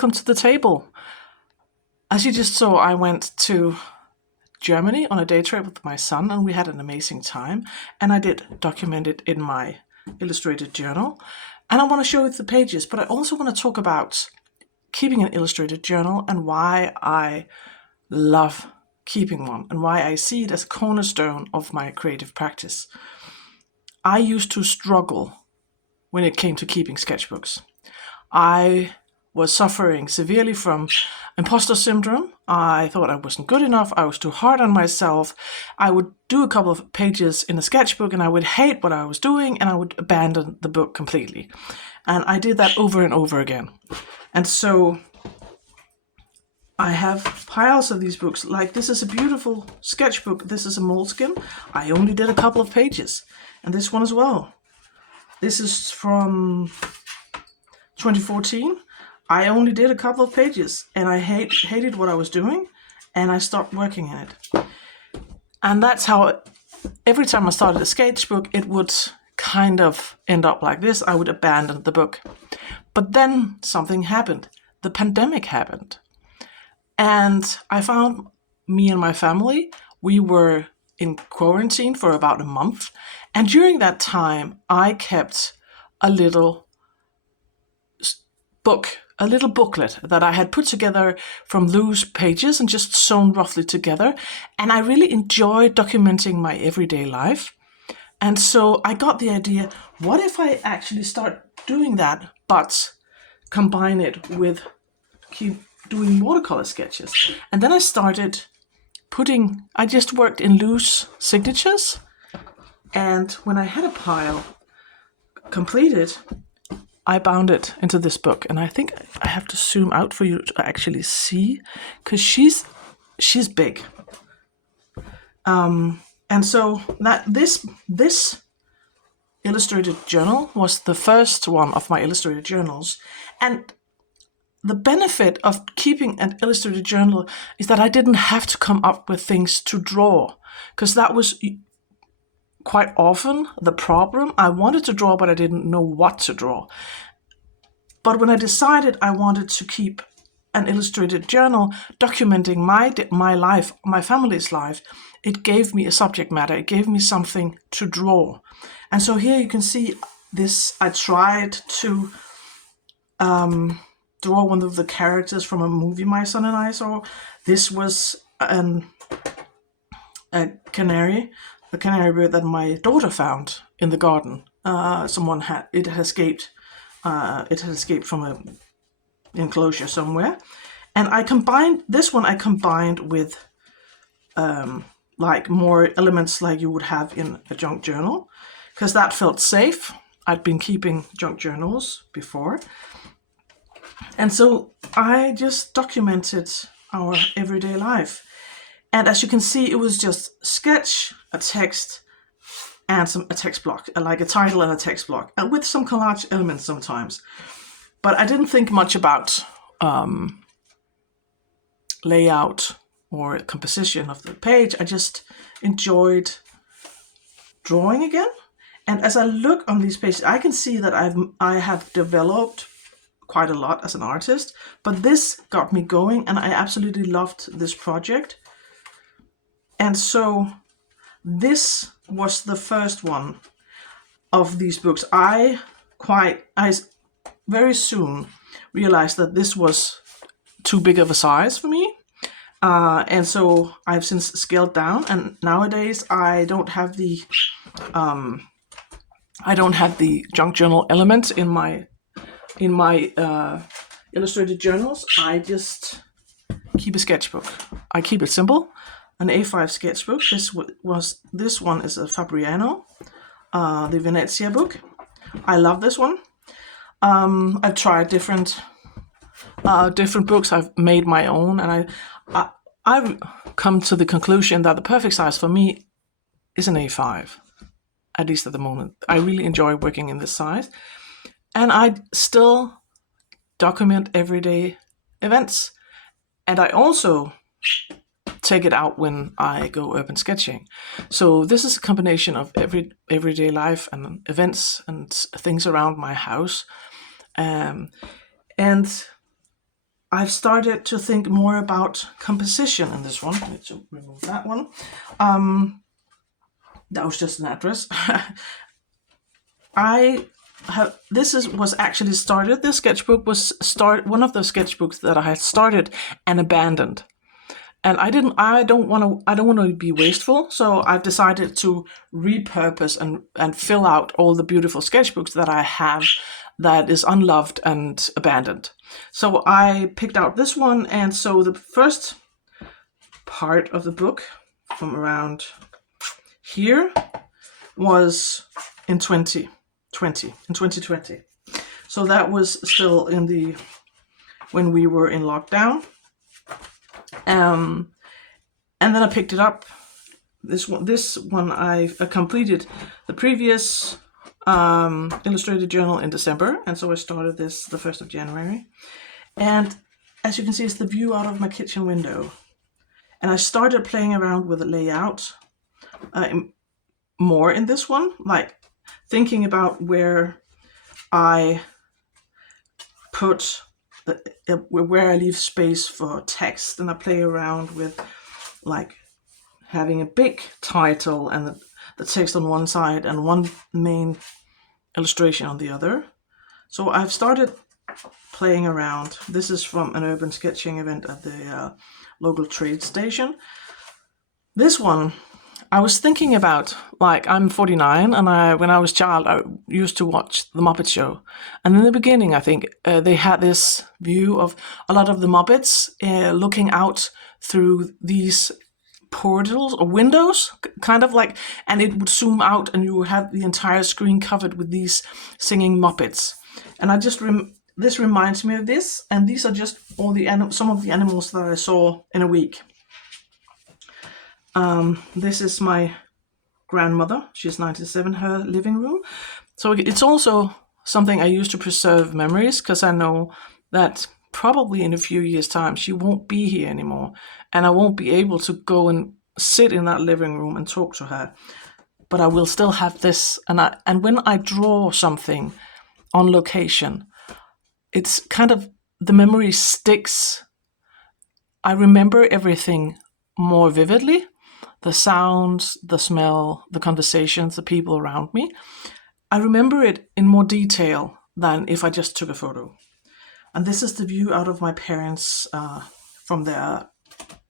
welcome to the table. As you just saw, I went to Germany on a day trip with my son, and we had an amazing time. And I did document it in my illustrated journal. And I want to show you the pages, but I also want to talk about keeping an illustrated journal and why I love keeping one and why I see it as a cornerstone of my creative practice. I used to struggle when it came to keeping sketchbooks. I was suffering severely from imposter syndrome. I thought I wasn't good enough. I was too hard on myself. I would do a couple of pages in a sketchbook and I would hate what I was doing and I would abandon the book completely. And I did that over and over again. And so I have piles of these books. Like, this is a beautiful sketchbook. This is a moleskin. I only did a couple of pages. And this one as well. This is from 2014. I only did a couple of pages and I hated what I was doing and I stopped working in it. And that's how every time I started a sketchbook, it would kind of end up like this. I would abandon the book. But then something happened. The pandemic happened. And I found me and my family, we were in quarantine for about a month. And during that time, I kept a little book, a little booklet that I had put together from loose pages and just sewn roughly together. And I really enjoyed documenting my everyday life. And so I got the idea, what if I actually start doing that, but combine it with keep doing watercolor sketches? And then I started I just worked in loose signatures. And when I had a pile completed, I bound it into this book. And I think I have to zoom out for you to actually see, because she's big. And so that this illustrated journal was the first one of my illustrated journals. And the benefit of keeping an illustrated journal is that I didn't have to come up with things to draw, because that was quite often the problem. I wanted to draw, but I didn't know what to draw. But when I decided I wanted to keep an illustrated journal documenting my life, my family's life, it gave me a subject matter. It gave me something to draw. And so here you can see this. I tried to draw one of the characters from a movie my son and I saw. This was a canary bird that my daughter found in the garden. It had escaped from an enclosure somewhere. And I combined with like more elements like you would have in a junk journal, because that felt safe. I'd been keeping junk journals before. And so I just documented our everyday life. And as you can see, it was just sketch, a text, and a text block, like a title and a text block, and with some collage elements sometimes. But I didn't think much about layout or composition of the page. I just enjoyed drawing again. And as I look on these pages, I can see that I have developed quite a lot as an artist, but this got me going and I absolutely loved this project. And so this was the first one of these books. I very soon realized that this was too big of a size for me. And so I've since scaled down, and nowadays I don't have the junk journal element in my illustrated journals. I just keep a sketchbook. I keep it simple, an A5 sketchbook. This one is a Fabriano, the Venezia book. I love this one. I've tried different books. I've made my own, and I've come to the conclusion that the perfect size for me is an A5, at least at the moment. I really enjoy working in this size, and I still document everyday events, and I also take it out when I go urban sketching. So this is a combination of everyday life and events and things around my house, and I've started to think more about composition in this one. I need to remove that one. That was just an address. Was actually started. This sketchbook was one of the sketchbooks that I had started and abandoned. And I don't want to be wasteful, so I've decided to repurpose and fill out all the beautiful sketchbooks that I have that is unloved and abandoned. So I picked out this one, and so the first part of the book from around here was in 2020. So that was still when we were in lockdown. And then I picked it up. This one I completed the previous illustrated journal in December, and so I started this the 1st of January. And as you can see, it's the view out of my kitchen window. And I started playing around with the layout more in this one, like thinking about where I put where I leave space for text, and I play around with like having a big title and the text on one side and one main illustration on the other. So I've started playing around. This is from an urban sketching event at the local trade station. This one, I was thinking about, like, I'm 49, and when I was a child, I used to watch The Muppet Show. And in the beginning, I think, they had this view of a lot of the Muppets looking out through these portals or windows, kind of like, and it would zoom out and you would have the entire screen covered with these singing Muppets. And I just, this reminds me of this, and these are just all some of the animals that I saw in a week. This is my grandmother. She's 97, her living room. So it's also something I use to preserve memories, because I know that probably in a few years' time she won't be here anymore, and I won't be able to go and sit in that living room and talk to her. But I will still have this, and when I draw something on location, it's kind of, the memory sticks. I remember everything more vividly. The sounds, the smell, the conversations, the people around me. I remember it in more detail than if I just took a photo. And this is the view out of my parents from the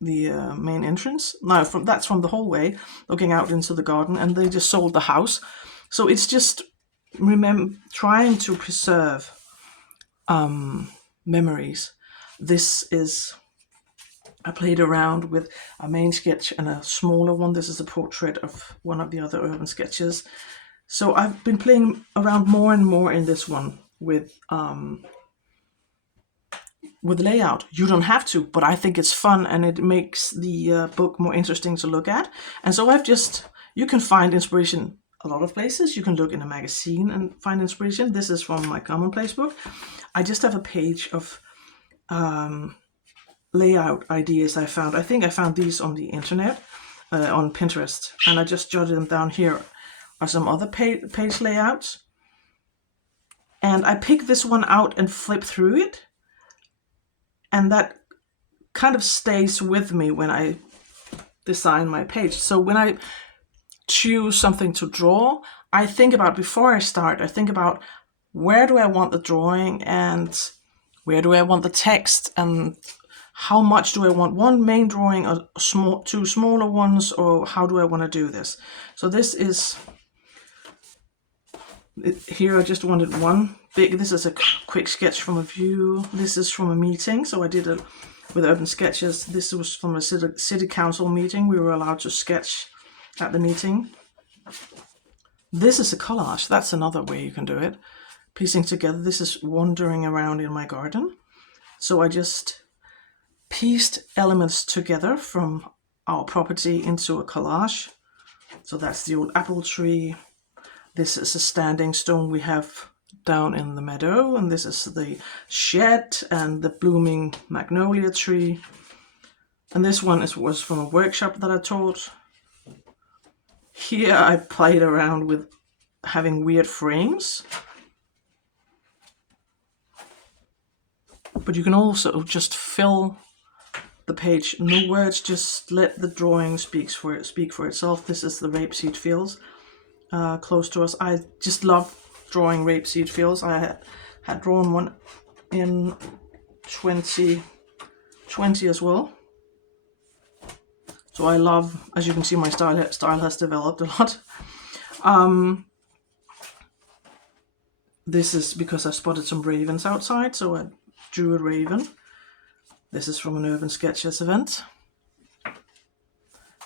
main entrance. No, that's from the hallway, looking out into the garden, and they just sold the house. So it's just trying to preserve memories. I played around with a main sketch and a smaller one. This is a portrait of one of the other urban sketches. So I've been playing around more and more in this one with layout. You don't have to, but I think it's fun, and it makes the book more interesting to look at. And so you can find inspiration a lot of places. You can look in a magazine and find inspiration. This is from my Commonplace book. I just have a page of layout ideas I found. I think I found these on the internet, on Pinterest, and I just jotted them down. Here are some other page layouts. And I pick this one out and flip through it, and that kind of stays with me when I design my page. So when I choose something to draw, before I start, I think about where do I want the drawing, and where do I want the text, and how much do I want one main drawing, or two smaller ones, or how do I want to do this? So this is, here I just wanted one big, this is a quick sketch from a view. This is from a meeting, so I did it with Urban Sketches. This was from a city council meeting. We were allowed to sketch at the meeting. This is a collage. That's another way you can do it. Piecing together. This is wandering around in my garden. So I just pieced elements together from our property into a collage. So that's the old apple tree. This is a standing stone we have down in the meadow, and this is the shed and the blooming magnolia tree. And this one was from a workshop that I taught. Here I played around with having weird frames. but you can also just fill the page. No words, just let the drawing speak for itself. This is the rapeseed fields close to us. I just love drawing rapeseed fields. I had drawn one in 2020 as well. So I love, as you can see, my style has developed a lot. This is because I spotted some ravens outside, so I drew a raven. This is from an Urban Sketches event.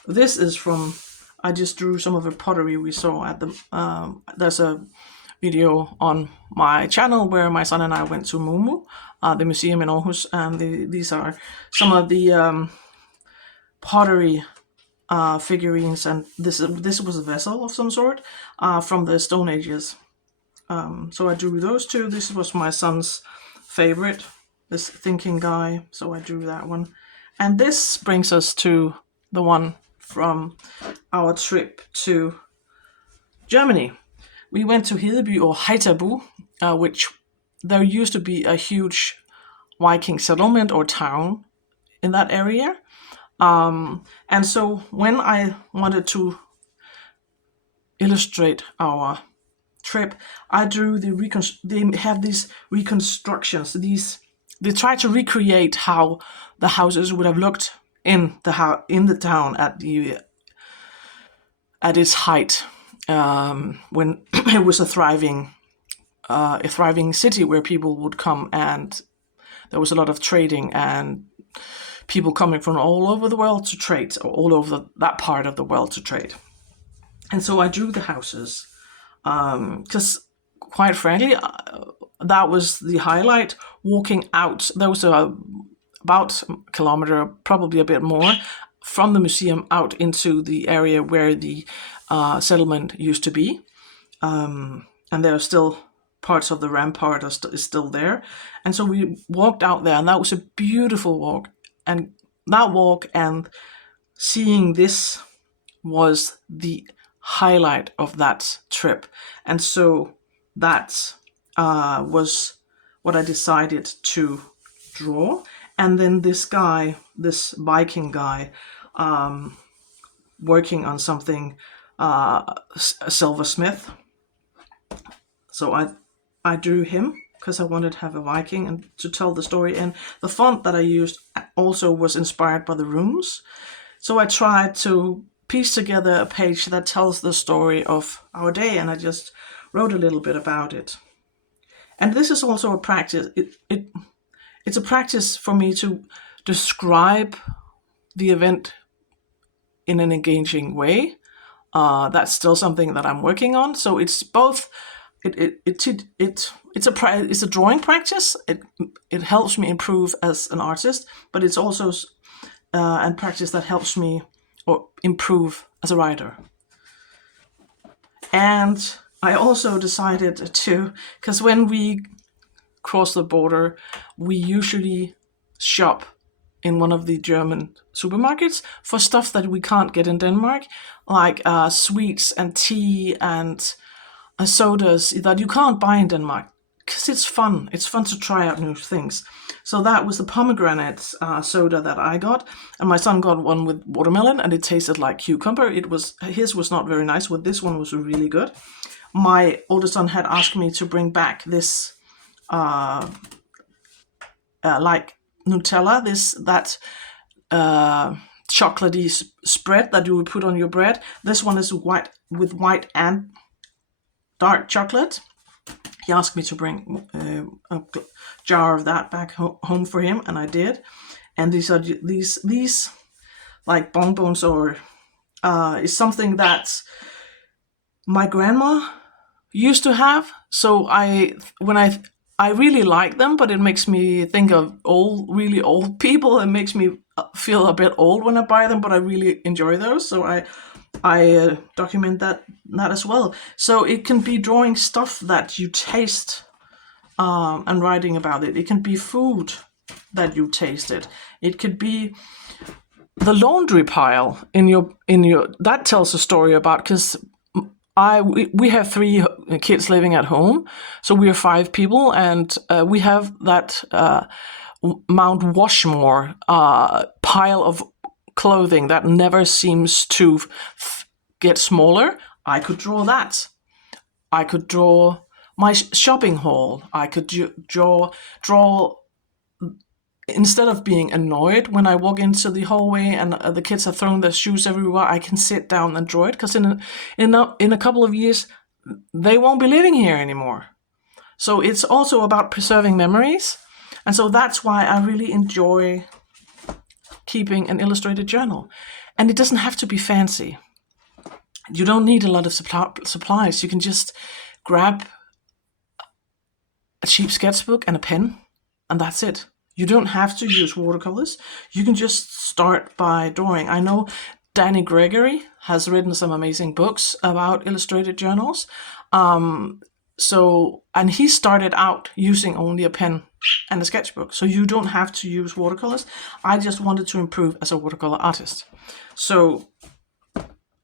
This is from, I just drew some of the pottery we saw at the, there's a video on my channel where my son and I went to Mumu, the museum in Aarhus, and these are some of the pottery figurines, and this was a vessel of some sort from the Stone Ages. So I drew those two. This was my son's favorite, this thinking guy, so I drew that one. And this brings us to the one from our trip to Germany. We went to Hedeby or Haithabu, which there used to be a huge Viking settlement or town in that area. And so when I wanted to illustrate our trip, I drew they have these reconstructions. They try to recreate how the houses would have looked in the town at its height, when it was a thriving city where people would come, and there was a lot of trading and people coming from all over the world to trade, or all over that part of the world to trade. And so I drew the houses, because quite frankly, that was the highlight. Walking out, there was about a kilometer, probably a bit more, from the museum out into the area where the settlement used to be. And there are still parts of the rampart is still there. And so we walked out there, and that was a beautiful walk. And that walk and seeing this was the highlight of that trip. And so that was what I decided to draw. And then this guy, this Viking guy, working on something, a silversmith. So I drew him because I wanted to have a Viking and to tell the story. And the font that I used also was inspired by the runes. So I tried to piece together a page that tells the story of our day, and I just wrote a little bit about it. And this is also a practice. It's a practice for me to describe the event in an engaging way. That's still something that I'm working on. So it's both. It's a drawing practice. It helps me improve as an artist, but it's also a practice that helps me or improve as a writer. And I also decided to, because when we cross the border, we usually shop in one of the German supermarkets for stuff that we can't get in Denmark, like sweets and tea and sodas that you can't buy in Denmark, because it's fun. It's fun to try out new things. So that was the pomegranate soda that I got, and my son got one with watermelon, and it tasted like cucumber. His was not very nice. With this one was really good. My older son had asked me to bring back this, like Nutella, that chocolatey spread that you would put on your bread. This one is white with white and dark chocolate. He asked me to bring a jar of that back home for him, and I did. And these like bonbons, or is something that my grandma used to have. So I really like them, but it makes me think of really old people. It makes me feel a bit old when I buy them, but I really enjoy those. So I document that as well. So it can be drawing stuff that you taste and writing about it. It can be food that you tasted. It could be the laundry pile in your that tells a story about, because we have 3 kids living at home, so we are 5 people, and we have that Mount Washmore pile of clothing that never seems to get smaller. I could draw that. I could draw my shopping haul. I could draw instead of being annoyed when I walk into the hallway and the kids have thrown their shoes everywhere. I can sit down and draw it, because in a couple of years they won't be living here anymore. So it's also about preserving memories, and so that's why I really enjoy keeping an illustrated journal. And it doesn't have to be fancy. You don't need a lot of supplies. You can just grab a cheap sketchbook and a pen, and that's it. You don't have to use watercolors. You can just start by drawing. I know Danny Gregory has written some amazing books about illustrated journals. And he started out using only a pen and a sketchbook. So you don't have to use watercolors. I just wanted to improve as a watercolor artist. So,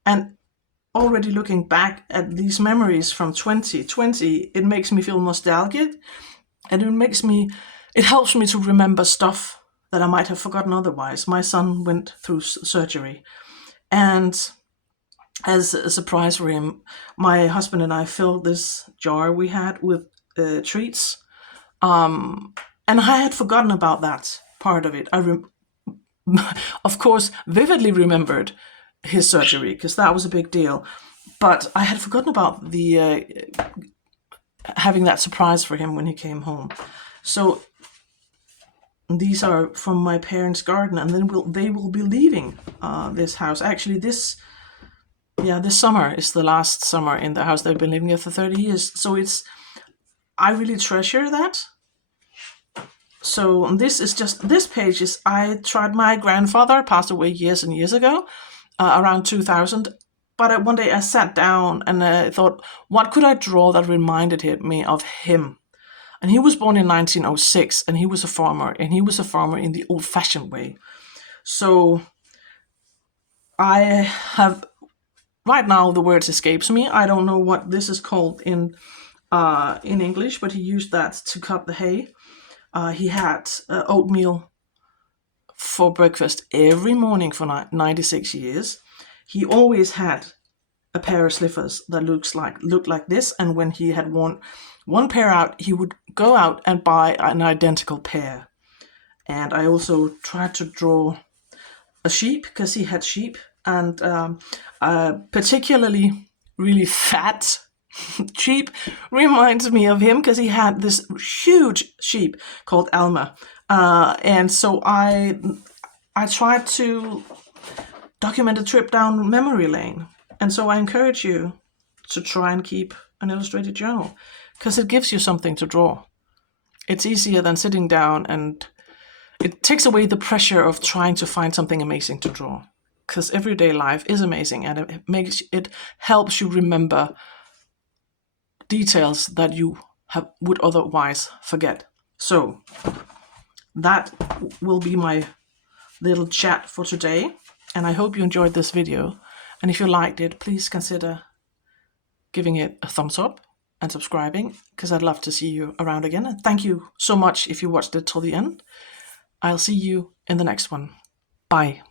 and already looking back at these memories from 2020, it makes me feel nostalgic, and it helps me to remember stuff that I might have forgotten otherwise. My son went through surgery, and as a surprise for him, my husband and I filled this jar we had with treats. And I had forgotten about that part of it. Of course, vividly remembered his surgery, because that was a big deal. But I had forgotten about the having that surprise for him when he came home. So these are from my parents' garden, and then they will be leaving this house. Actually, this summer is the last summer in the house. They've been living here for 30 years. So I really treasure that. So this page is, my grandfather passed away years and years ago, around 2000. But one day I sat down and I thought, what could I draw that reminded me of him? And he was born in 1906, and he was a farmer, and he was a farmer in the old-fashioned way. So I have, right now the words escapes me. I don't know what this is called in English, but he used that to cut the hay. He had oatmeal for breakfast every morning for 96 years. He always had a pair of slippers that looked like this, and when he had worn one pair out, he would go out and buy an identical pair. And I also tried to draw a sheep, because he had sheep, and particularly really fat sheep reminds me of him, because he had this huge sheep called Alma. And so I tried to document a trip down memory lane. And so I encourage you to try and keep an illustrated journal, because it gives you something to draw. It's easier than sitting down, and it takes away the pressure of trying to find something amazing to draw, because everyday life is amazing, and it helps you remember details that you would otherwise forget. So that will be my little chat for today, and I hope you enjoyed this video. And if you liked it, please consider giving it a thumbs up and subscribing, because I'd love to see you around again. And thank you so much if you watched it till the end. I'll see you in the next one. Bye.